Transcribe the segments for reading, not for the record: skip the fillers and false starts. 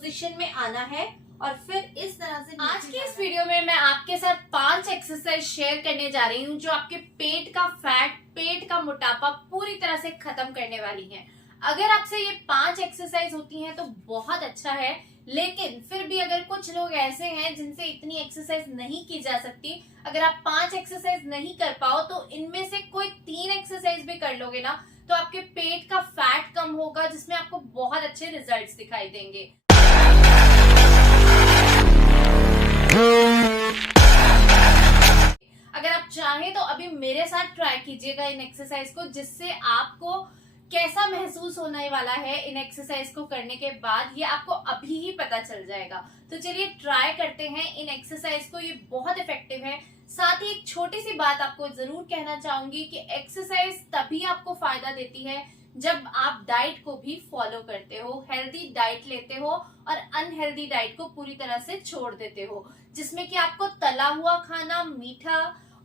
Position में आना है और फिर इस तरह से आज की इस वीडियो में मैं आपके साथ 5 एक्सरसाइज शेयर करने जा रही हूँ जो आपके पेट का फैट, पेट का मोटापा पूरी तरह से खत्म करने वाली हैं। अगर आपसे ये 5 एक्सरसाइज होती हैं तो बहुत अच्छा है, लेकिन फिर भी अगर कुछ लोग ऐसे हैं जिनसे इतनी एक्सरसाइज नहीं की जा सकती, अगर आप 5 एक्सरसाइज नहीं कर पाओ तो इनमें से कोई 3 एक्सरसाइज भी कर लोगे ना तो आपके पेट का फैट कम होगा, जिसमें आपको बहुत अच्छे रिजल्ट्स दिखाई देंगे। अगर आप चाहें तो अभी मेरे साथ ट्राई कीजिएगा इन एक्सरसाइज को, जिससे आपको कैसा महसूस होने वाला है इन एक्सरसाइज को करने के बाद ये आपको अभी ही पता चल जाएगा। तो चलिए ट्राई करते हैं इन एक्सरसाइज को, ये बहुत इफेक्टिव है। साथ ही एक छोटी सी बात आपको जरूर कहना चाहूंगी कि एक्सरसाइज तभी आपको फायदा देती है जब आप डाइट को भी फॉलो करते हो, हेल्दी डाइट लेते हो और अनहेल्दी डाइट को पूरी तरह से छोड़ देते हो, जिसमें कि आपको तला हुआ खाना, मीठा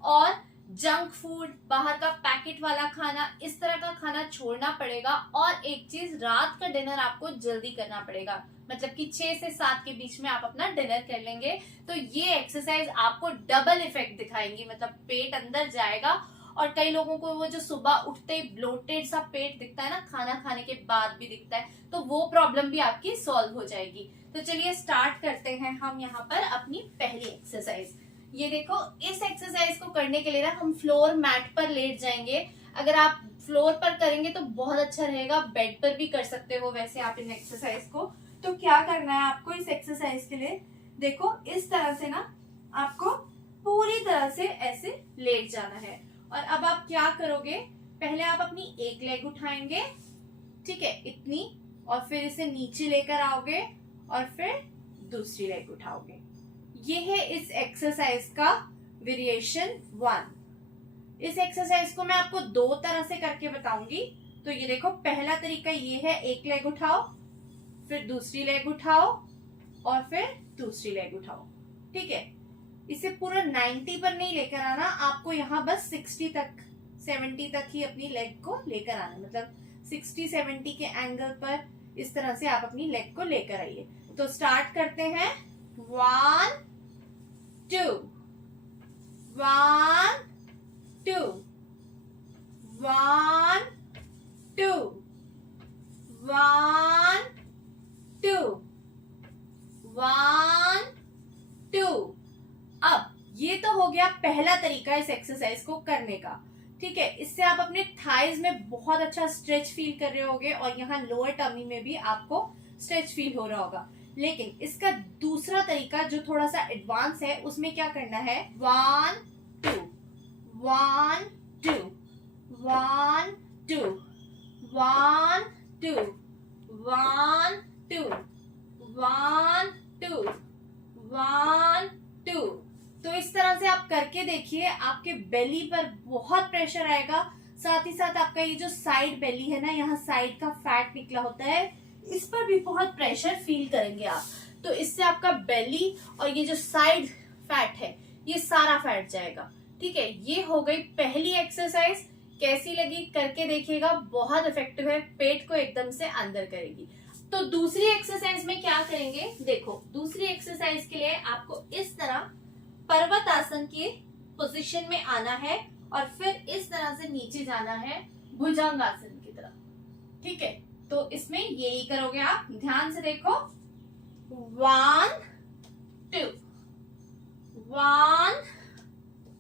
और जंक फूड, बाहर का पैकेट वाला खाना, इस तरह का खाना छोड़ना पड़ेगा। और एक चीज, रात का डिनर आपको जल्दी करना पड़ेगा, मतलब कि 6 से 7 के बीच में आप अपना डिनर कर लेंगे तो ये एक्सरसाइज आपको डबल इफेक्ट दिखाएंगी, मतलब पेट अंदर जाएगा। और कई लोगों को वो जो सुबह उठते ही ब्लोटेड सा पेट दिखता है ना, खाना खाने के बाद भी दिखता है, तो वो प्रॉब्लम भी आपकी सॉल्व हो जाएगी। तो चलिए स्टार्ट करते हैं हम यहाँ पर अपनी पहली एक्सरसाइज। ये देखो, इस एक्सरसाइज को करने के लिए ना हम फ्लोर मैट पर लेट जाएंगे। अगर आप फ्लोर पर करेंगे तो बहुत अच्छा रहेगा, बेड पर भी कर सकते हो वैसे आप इन एक्सरसाइज को। तो क्या करना है आपको इस एक्सरसाइज के लिए, देखो इस तरह से ना आपको पूरी तरह से ऐसे लेट जाना है। और अब आप क्या करोगे, पहले आप अपनी एक लेग उठाएंगे, ठीक है, इतनी, और फिर इसे नीचे लेकर आओगे और फिर दूसरी लेग उठाओगे। ये है इस एक्सरसाइज का वेरिएशन 1। इस एक्सरसाइज को मैं आपको 2 तरह से करके बताऊंगी। तो ये देखो, पहला तरीका ये है, एक लेग उठाओ, फिर दूसरी लेग उठाओ और फिर दूसरी लेग उठाओ, ठीक है। इसे पूरा 90 पर नहीं लेकर आना, आपको यहाँ बस 60 तक, 70 तक ही अपनी लेग को लेकर आना, मतलब 60-70 के एंगल पर इस तरह से आप अपनी लेग को लेकर आइए। तो स्टार्ट करते हैं। 1 2 1 2 1 2 1 2 1 2। अब ये तो हो गया पहला तरीका इस एक्सरसाइज को करने का, ठीक है। इससे आप अपने थाइज में बहुत अच्छा स्ट्रेच फील कर रहे होगे और यहाँ लोअर टमी में भी आपको स्ट्रेच फील हो रहा होगा। लेकिन इसका दूसरा तरीका जो थोड़ा सा एडवांस है, उसमें क्या करना है, 1 2 1 2 1 2 1 2 1 2 1 2 1 2। तो इस तरह से आप करके देखिए, आपके बेली पर बहुत प्रेशर आएगा। साथ ही साथ आपका ये जो साइड बेली है ना, यहाँ साइड का फैट निकला होता है, इस पर भी बहुत प्रेशर फील करेंगे आप। तो इससे आपका बेली और ये जो साइड फैट है, ये सारा फैट जाएगा, ठीक है। ये हो गई पहली एक्सरसाइज। कैसी लगी करके देखिएगा, बहुत इफेक्टिव है, पेट को एकदम से अंदर करेगी। तो दूसरी एक्सरसाइज में क्या करेंगे, देखो दूसरी एक्सरसाइज के लिए आपको इस तरह पर्वत आसन की पोजीशन में आना है और फिर इस तरह से नीचे जाना है भुजंगासन की तरफ, ठीक है। तो इसमें यही करोगे आप, ध्यान से देखो। 1 2 1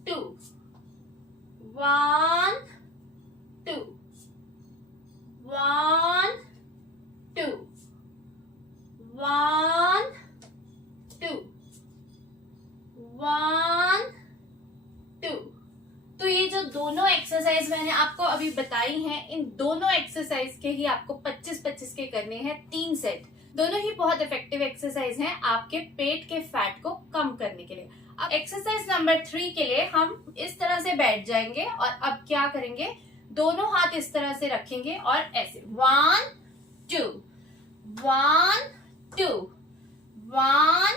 2 1 2 1 2 1 2 1 2। तो ये जो दोनों एक्सरसाइज मैंने आपको अभी बताई हैं, इन दोनों एक्सरसाइज के ही आपको 25-25 के करने हैं, 3 सेट। दोनों ही बहुत इफेक्टिव एक्सरसाइज हैं आपके पेट के फैट को कम करने के लिए। अब एक्सरसाइज नंबर 3 के लिए हम इस तरह से बैठ जाएंगे और अब क्या करेंगे, दोनों हाथ इस तरह से रखेंगे और ऐसे 1 2 1 2 1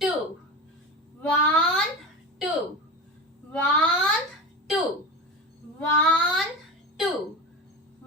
2 1 2 1 2 1 2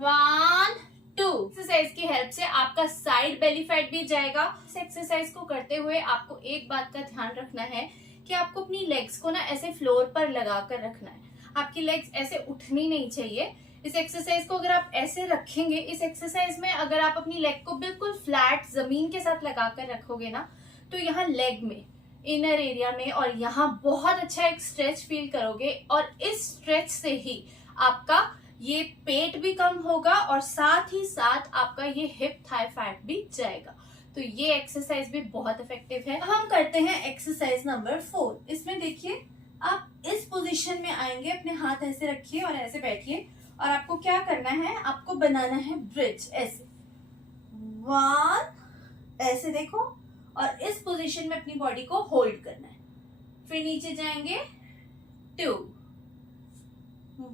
1 2 एक्सरसाइज की हेल्प से आपका साइड बेली फैट भी जाएगा। इस एक्सरसाइज को करते हुए आपको एक बात का ध्यान रखना है कि आपको अपनी लेग्स को ना ऐसे फ्लोर पर लगा कर रखना है। आपकी लेग्स ऐसे उठनी नहीं चाहिए। इस एक्सरसाइज को अगर आप ऐसे रखेंगे, इस एक्सरसाइज में अगर आप अपनी लेग को बिल्कुल फ्लैट जमीन के साथ लगा कर रखोगे ना, तो यहाँ लेग में, इनर एरिया में और यहाँ बहुत अच्छा एक स्ट्रेच फील करोगे और इस स्ट्रेच से ही आपका ये पेट भी कम होगा और साथ ही साथ आपका ये हिप थाई फैट भी जाएगा। तो ये एक्सरसाइज भी बहुत इफेक्टिव है। हम करते हैं एक्सरसाइज नंबर 4। इसमें देखिए, आप इस पोजीशन में आएंगे, अपने हाथ ऐसे रखिए और ऐसे बैठिए और आपको क्या करना है, आपको बनाना है ब्रिज। ऐसे 1, ऐसे देखो, और इस पोजीशन में अपनी बॉडी को होल्ड करना है। फिर नीचे जाएंगे 2,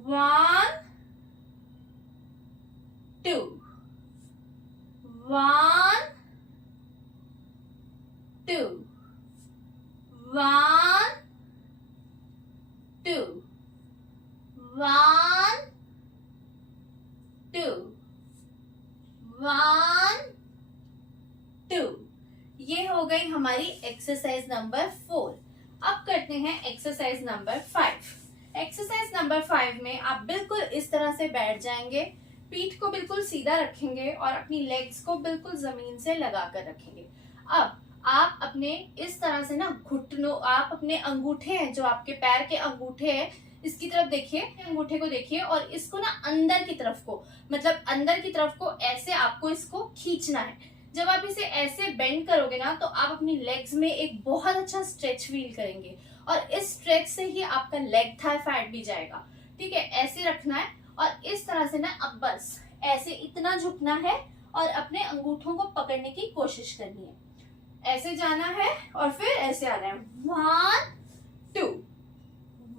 1, 2, 1, 2, 1, 2, 1, 2, 1, 2। ये हो गई हमारी एक्सरसाइज नंबर 4। अब करते हैं एक्सरसाइज नंबर 5। एक्सरसाइज नंबर 5 में आप बिल्कुल इस तरह से बैठ जाएंगे, पीठ को बिल्कुल सीधा रखेंगे और अपनी लेग्स को बिल्कुल जमीन से लगा कर रखेंगे। अब आप अपने इस तरह से ना घुटनों, आप अपने अंगूठे हैं, जो आपके पैर के अंगूठे हैं, इसकी तरफ देखिए, अंगूठे को देखिए और इसको ना अंदर की तरफ को, मतलब अंदर की तरफ को ऐसे आपको इसको खींचना है। जब आप इसे ऐसे बेंड करोगे ना, तो आप अपनी लेग्स में एक बहुत अच्छा स्ट्रेच फील करेंगे और इस स्ट्रेच से ही आपका लेग थाई फैट भी जाएगा। ठीक है, ऐसे रखना है और इस तरह से ना अब बस ऐसे इतना झुकना है और अपने अंगूठों को पकड़ने की कोशिश करनी है। ऐसे जाना है और फिर ऐसे आना है। 1, 2,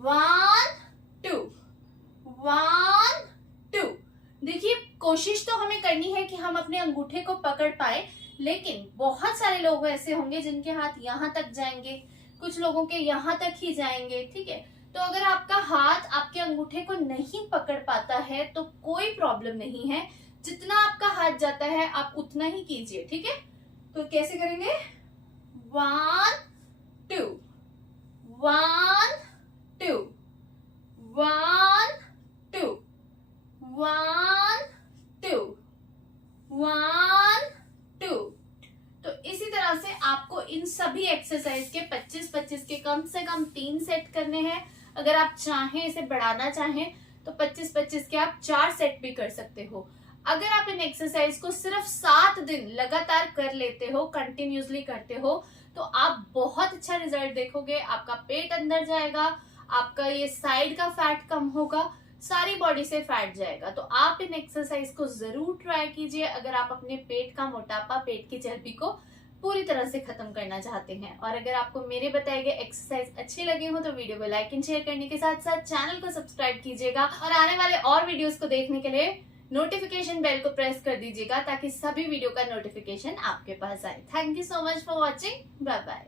1, 2, 1, 2। देखिए, कोशिश तो हमें करनी है कि हम अपने अंगूठे को पकड़ पाए, लेकिन बहुत सारे लोग ऐसे होंगे जिनके हाथ यहाँ तक जाएंगे, कुछ लोगों के यहाँ तक ही जाएंगे। ठीक है, तो अगर आपका हाथ आपके अंगूठे को नहीं पकड़ पाता है तो कोई प्रॉब्लम नहीं है, जितना आपका हाथ जाता है आप उतना ही कीजिए। ठीक है, तो कैसे करेंगे? 1, 2, 1, 2, 1, 2, 1, 2, 1, 2। तो इसी तरह से आपको इन सभी एक्सरसाइज के 25-25 के कम से कम 3 सेट करने हैं। अगर आप चाहें, इसे बढ़ाना चाहें, तो 25-25 के आप 4 सेट भी कर सकते हो। अगर आप इन एक्सरसाइज को सिर्फ 7 दिन लगातार कर लेते हो, कंटिन्यूसली करते हो, तो आप बहुत अच्छा रिजल्ट देखोगे। आपका पेट अंदर जाएगा, आपका ये साइड का फैट कम होगा, सारी बॉडी से फैट जाएगा। तो आप इन एक्सरसाइज को जरूर ट्राई कीजिए अगर आप अपने पेट का मोटापा, पेट की चर्बी को पूरी तरह से खत्म करना चाहते हैं। और अगर आपको मेरे बताए गए एक्सरसाइज अच्छे लगे हो तो वीडियो को लाइक एंड शेयर करने के साथ साथ चैनल को सब्सक्राइब कीजिएगा और आने वाले और वीडियोस को देखने के लिए नोटिफिकेशन बेल को प्रेस कर दीजिएगा ताकि सभी वीडियो का नोटिफिकेशन आपके पास आए। Thank you so much for watching. Bye bye.